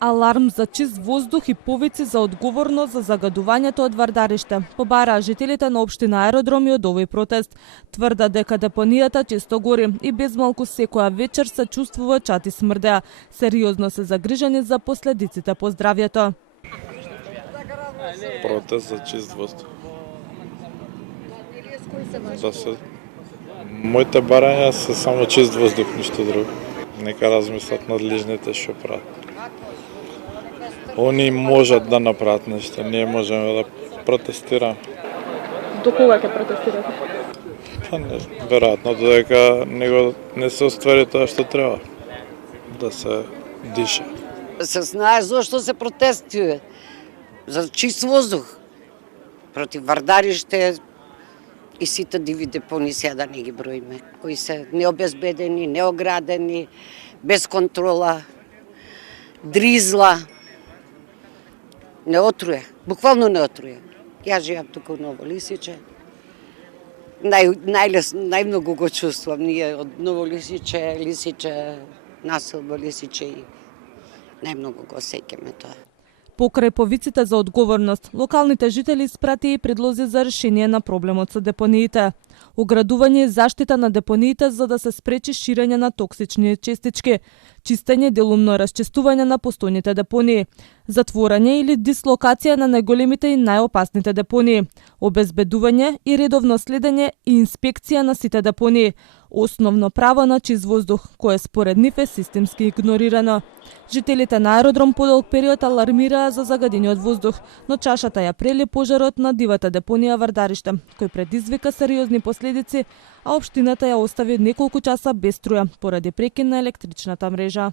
Аларм за чист воздух и повици за одговорност за загадувањето од Вардариште, побараа жителите на општина Аеродроми од овој протест. Тврдат дека депонијата често гори и безмалку секоја вечер се чувствува чати смрдеа. Сериозно се загрижени за последиците по здравјето. Протест за чист воздух. Моите барања се само чист воздух, ништо друго. Нека размислат надлежните што прават. Они можат да направат нешто, ние можеме да протестираме. До кога ќе протестирате? Па не, веројатно додека не се оствари тоа што треба. Да се диша. Се знае зошто се протестира. За чист воздух. Против Вардариште и сите диви депони сега да не ги броиме, кои се необезбедени, неоградени, без контрола, дризла. Не отруе, буквално не отруе. Ја живеам тука во Ново Лисиче. Најмногу го чувствувам ние од Ново Лисиче, населба Лисиче и најмногу го осеќаме тоа. Покрај повиците за одговорност, локалните жители испратија и предлози за решение на проблемот со депониите. Оградување и заштита на депониите за да се спречи ширење на токсични честички, чистење делумно расчистување на постојните депонии, затворање или дислокација на најголемите и најопасните депонии, обезбедување и редовно следење и инспекција на сите депонии, основно право на чист воздух, кое според нив е системски игнорирано. Жителите на Аеродром подолг период алармираа за загадениот воздух, но чашата ја прели пожарот на дивата депонија Вардариште, кој предизвика сериозни последици, а општината ја остави неколку часа без струја поради прекин на електричната мрежа.